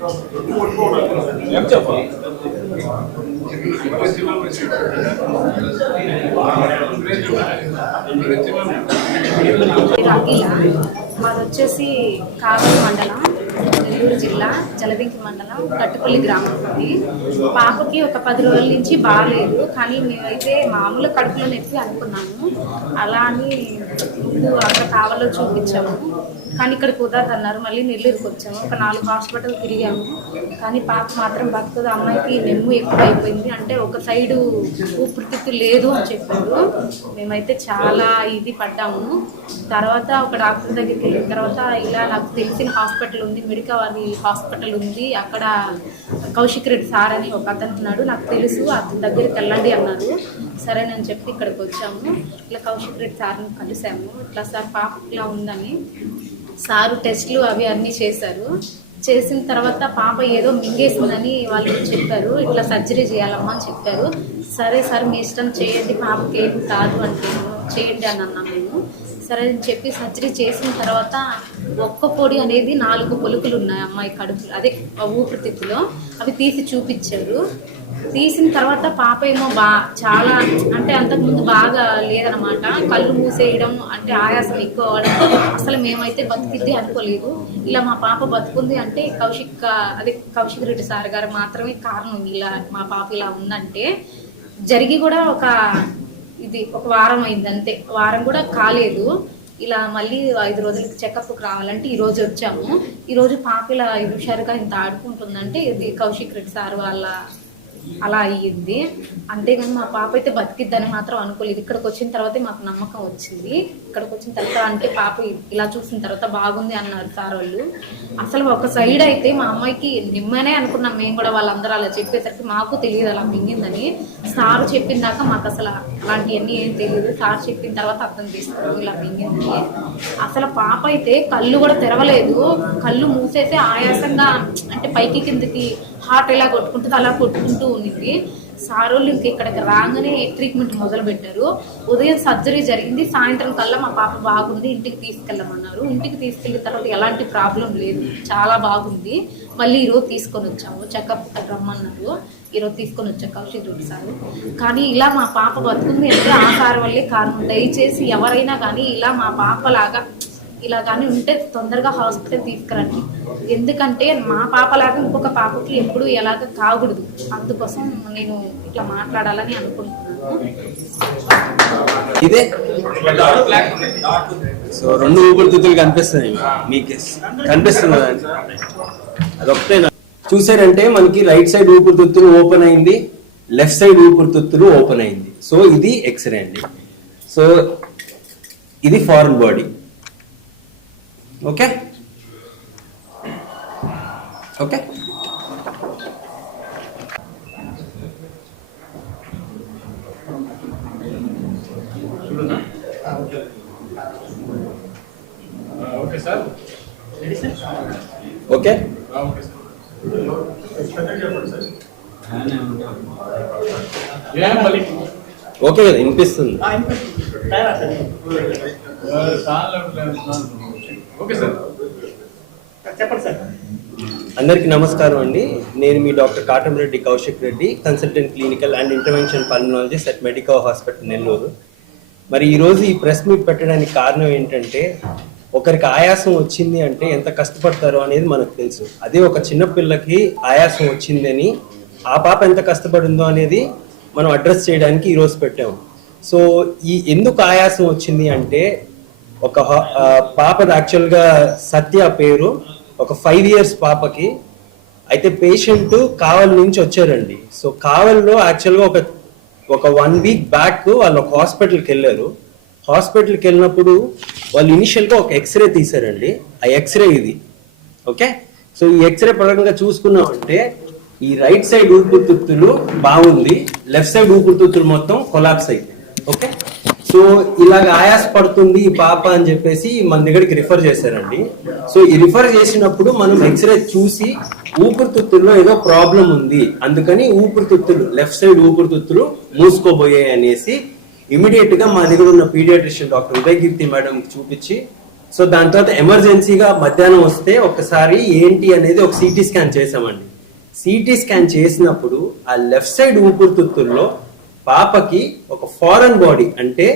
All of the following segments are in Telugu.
ఏం అఖిల మాది వచ్చేసి కావలి మండలం నెల్లూరు జిల్లా జలదింకి మండలం కట్టుపల్లి గ్రామం ఉంది పాపకి ఒక పది రోజుల నుంచి బాగాలేదు కానీ మేమైతే మామూలు కడుపులో నొప్పి అనుకున్నాము. అలా అని ముందు అక్కడ కావలో చూపించాము. కానీ ఇక్కడ కుదరదు అన్నారు మళ్ళీ నెల్లూరుకి వచ్చాము. ఒక నాలుగు హాస్పిటల్ తిరిగాము. కానీ పాప మాత్రం బతుకదు. అమ్మాయికి నెమ్ము ఎక్కువ అయిపోయింది అంటే ఒక సైడు ఊపిరితిత్తు లేదు అని చెప్పారు. మేమైతే చాలా ఇది పడ్డాము. తర్వాత ఒక డాక్టర్ దగ్గరికి వెళ్ళిన తర్వాత ఇలా నాకు తెలిసిన హాస్పిటల్ ఉంది. మెడికల్ హాస్పిటల్ ఉంది. అక్కడ కౌశిక్ రెడ్డి సార్ అని ఒక అతను ఉన్నాడు. నాకు తెలుసు. అతని దగ్గరికి వెళ్ళండి అన్నారు. సరేనని చెప్పి ఇక్కడికి వచ్చాము. ఇట్లా కౌశిక్ రెడ్డి సార్ని కలిసాము. ఇట్లా సార్ పాప ఇలా ఉందని సారు టెస్ట్లు అవి అన్నీ చేశారు. చేసిన తర్వాత పాప ఏదో మింగేసిందని వాళ్ళు చెప్పారు. ఇట్లా సర్జరీ చేయాలమ్మా అని చెప్పారు. సరే సార్ మీ ఇష్టం చేయండి పాపకి ఏం కాదు అంటే చేయండి అని అన్నాం మేము. సరే అని చెప్పి సర్జరీ చేసిన తర్వాత ఒక్క పొడి అనేది నాలుగు పొలుకులు ఉన్నాయి అమ్మాయి కడుపు అదే ఊపిరితిత్తులో. అవి తీసి చూపించారు. తీసిన తర్వాత పాప ఏమో బా చాలా అంటే అంతకుముందు బాగా లేదనమాట కళ్ళు మూసేయడం అంటే ఆయాసం ఎక్కువ అవడం అసలు మేమైతే బతికిద్ది అనుకోలేదు. ఇలా మా పాప బతుకుంది అంటే కౌశిక్ అదే కౌశిక్ రెడ్డి సార్ గారు మాత్రమే కారణం ఇలా మా పాప ఇలా ఉందంటే జరిగి కూడా ఒక ఇది ఒక వారం అయింది అంతే. వారం కూడా కాలేదు. ఇలా మళ్ళీ ఐదు రోజులకి చెకప్కి రావాలంటే ఈ రోజు వచ్చాము. ఈ రోజు పాప ఇలా హుషారుగా ఇంత ఆడుకుంటుందంటే ఇది కౌశిక్ రెడ్డి సార్ వాళ్ళ అలా అయ్యింది. అంతేగాని మా పాప అయితే బతికిద్దని మాత్రం అనుకోలేదు. ఇక్కడికి వచ్చిన తర్వాతే మాకు నమ్మకం వచ్చింది. ఇక్కడికి వచ్చిన తర్వాత అంటే పాప ఇలా చూసిన తర్వాత బాగుంది అన్నారు సార్ వాళ్ళు. అసలు ఒక సైడ్ అయితే మా అమ్మాయికి నిమ్మనే అనుకున్నాం మేము కూడా వాళ్ళందరూ అలా చెప్పేసరికి మాకు తెలియదు అలా మింగిందని. సార్ చెప్పిన దాకా మాకు అసలు అలాంటివన్నీ ఏం తెలియదు. సార్ చెప్పిన తర్వాత అర్థం చేస్తారు ఇలా మింగిందని అసలు పాప అయితే కళ్ళు కూడా తెరవలేదు. కళ్ళు మూసేసి ఆయాసంగా అంటే పైకి కిందకి హార్ట్ ఎలా కొట్టుకుంటుంది అలా కొట్టుకుంటూ ఉండింది. సార్ వాళ్ళు ఇంక ఇక్కడికి రాగానే ట్రీట్మెంట్ మొదలు పెట్టారు ఉదయం సర్జరీ జరిగింది. సాయంత్రం కల్లా మా పాప బాగుంది ఇంటికి తీసుకెళ్ళమన్నారు. ఇంటికి తీసుకెళ్ళిన తర్వాత ఎలాంటి ప్రాబ్లం లేదు. చాలా బాగుంది. మళ్ళీ ఈరోజు తీసుకొని వచ్చాము. చెకప్ రమ్మన్నారు. ఈరోజు తీసుకొని వచ్చాం కౌశిక్ రెడ్డి సార్. కానీ ఇలా మా పాప బతుకుంది అంటే ఆ సార్ వల్లే కారణం. దయచేసి ఎవరైనా కానీ ఇలా మా పాపలాగా ఇలా కానీ ఉంటే తొందరగా హాస్పిటల్ తీసుకురండి. ఎందుకంటే మా పాపలాగా ఇంకొక పాపకి ఎప్పుడు ఎలాగ కాకూడదు. అందుకోసం నేను ఇట్లా మాట్లాడాలని అనుకుంటున్నాను. ఇదే? సో రెండు ఊపిరితిత్తులు కనిపిస్తున్నాయి. మీకు కనిపిస్తుంది కదండి అదొకటే నా- చూసారంటే మనకి రైట్ సైడ్ ఊపిరితిత్తులు ఓపెన్ అయింది లెఫ్ట్ సైడ్ ఊపిరితిత్తులు ఓపెన్ అయింది. సో ఇది ఎక్స్రే అండి. సో ఇది foreign body. Okay? Okay? Okay. Sir. Okay. Okay sir. ఏం మళ్ళీ? ఓకే కదా వినిపిస్తుంది. Okay sir. చెప్పండి సార్. అందరికీ నమస్కారం అండి. నేను మీ doctor Katamreddy Kaushik Reddy consultant clinical and intervention pulmonologist at medical hospital Nellore. మరి ఈరోజు ఈ ప్రెస్ మీట్ పెట్టడానికి కారణం ఏంటంటే ఒకరికి ఆయాసం వచ్చింది అంటే ఎంత కష్టపడతారో అనేది మనకు తెలుసు. అదే ఒక చిన్న పిల్లకి ఆయాసం వచ్చిందని ఆ పాప ఎంత కష్టపడిందో అనేది మనం అడ్రస్ చేయడానికి ఈరోజు పెట్టాము. సో ఈ ఎందుకు ఆయాసం వచ్చింది అంటే ఒక పాపది యాక్చువల్గా సత్య పేరు ఒక ఫైవ్ ఇయర్స్ పాపకి. అయితే పేషెంట్ కావల్ నుంచి వచ్చారండి. సో కావల్లో యాక్చువల్గా ఒక ఒక వన్ వీక్ బ్యాక్ వాళ్ళు ఒక హాస్పిటల్కి వెళ్ళారు హాస్పిటల్కి వెళ్ళినప్పుడు వాళ్ళు ఇనిషియల్గా ఒక ఎక్స్రే తీశారండి. ఆ ఎక్స్రే ఇది. ఓకే? సో ఈ ఎక్స్రే పరంగా చూసుకున్నామంటే ఈ రైట్ సైడ్ ఊపిరితిత్తులు బాగుంది లెఫ్ట్ సైడ్ ఊపిరితిత్తులు మొత్తం కొలాప్స్ అయింది ఓకే? సో ఇలాగ ఆయాస పడుతుంది ఈ పాప అని చెప్పేసి మన దగ్గరికి రిఫర్ చేశారండి. సో ఈ రిఫర్ చేసినప్పుడు మనం ఎక్స్రే చూసి ఊపిరితిత్తుల్లో ఏదో ప్రాబ్లం ఉంది. అందుకని ఊపిరితిత్తులు లెఫ్ట్ సైడ్ ఊపిరితిత్తులు మూసుకోబోయాయి అనేసి ఇమీడియట్గా మా దగ్గర ఉన్న పీడియాట్రిషియన్ డాక్టర్ ఉదయకీర్తి మేడం చూపించి సో దాని తర్వాత ఎమర్జెన్సీగా మధ్యాహ్నం వస్తే ఒకసారి ఏంటి అనేది ఒక సిటీ స్కాన్ చేసామండి సిటీ స్కాన్ చేసినప్పుడు ఆ లెఫ్ట్ సైడ్ ఊపిరితిత్తుల్లో పాపకి ఒక ఫారెన్ బాడీ అంటే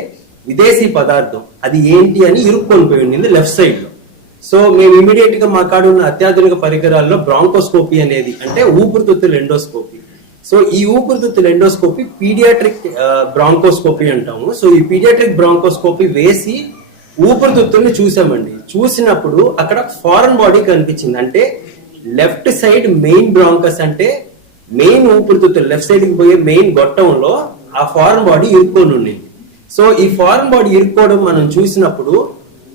విదేశీ పదార్థం. అది ఏంటి అని ఇరుక్కొని పోయి ఉండింది లెఫ్ట్ సైడ్లో. సో మేము ఇమీడియట్గా మా కాడ ఉన్న అత్యాధునిక పరికరాల్లో బ్రాంకోస్కోపీ అనేది అంటే ఊపిరితిత్తుల ఎండోస్కోపీ. సో ఈ ఊపిరితిత్తుల ఎండోస్కోపీ పీడియాట్రిక్ బ్రాంకోస్కోపీ అంటాము. సో ఈ పీడియాట్రిక్ బ్రాంకోస్కోపీ వేసి ఊపిరితిత్తుల్ని చూసామండి. చూసినప్పుడు అక్కడ ఫారెన్ బాడీ కనిపించింది. అంటే లెఫ్ట్ సైడ్ మెయిన్ బ్రాంకస్ అంటే మెయిన్ ఊపిరితిత్తులు లెఫ్ట్ సైడ్కి పోయే మెయిన్ గొట్టంలో ఆ ఫారెన్ బాడీ ఇరుక్కొని ఉండింది. సో ఈ ఫారెన్ బాడీ ఇరుక్కోవడం మనం చూసినప్పుడు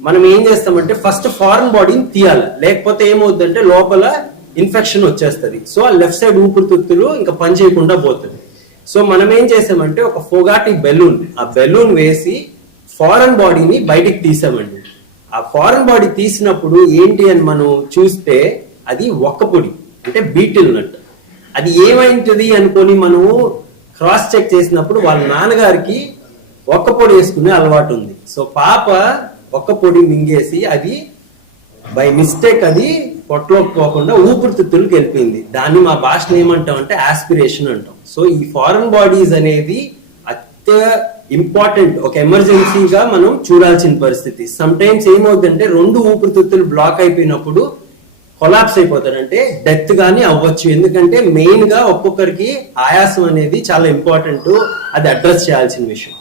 మనం ఏం చేస్తామంటే ఫస్ట్ ఫారెన్ బాడీని తీయాలి. లేకపోతే ఏమవుతుందంటే లోపల ఇన్ఫెక్షన్ వచ్చేస్తుంది. సో ఆ లెఫ్ట్ సైడ్ ఊపిరితిత్తులు ఇంకా పని చేయకుండా పోతుంది. సో మనం ఏం చేసామంటే ఒక ఫోగాటి బెలూన్ ఆ బెలూన్ వేసి ఫారెన్ బాడీని బయటికి తీసామండి. ఆ ఫారెన్ బాడీ తీసినప్పుడు ఏంటి అని మనం చూస్తే అది ఒక్క పొడి అంటే బీటిల్ నట్ అది ఏమైంటది అనుకొని మనము క్రాస్ చెక్ చేసినప్పుడు వాళ్ళ నాన్నగారికి ఒక్క పొడి వేసుకునే అలవాటు ఉంది. సో పాప ఒక్క పొడి మింగేసి అది బై మిస్టేక్ అది పొట్టలోకి పోకుండా ఊపిరితిత్తులకు వెళ్ళిపోయింది. దాన్ని మా భాషను ఏమంటాం అంటే ఆస్పిరేషన్ అంటాం. సో ఈ ఫారెన్ బాడీస్ అనేది అత్య ఇంపార్టెంట్ ఒక ఎమర్జెన్సీగా మనం చూడాల్సిన పరిస్థితి. సమ్ టైమ్స్ ఏమవుతుందంటే రెండు ఊపిరితిత్తులు బ్లాక్ అయిపోయినప్పుడు కొలాప్స్ అయిపోతాడంటే డెత్ కానీ అవ్వచ్చు. ఎందుకంటే మెయిన్గా ఒక్కొక్కరికి ఆయాసం అనేది చాలా ఇంపార్టెంట్. అది అడ్రస్ చేయాల్సిన విషయం.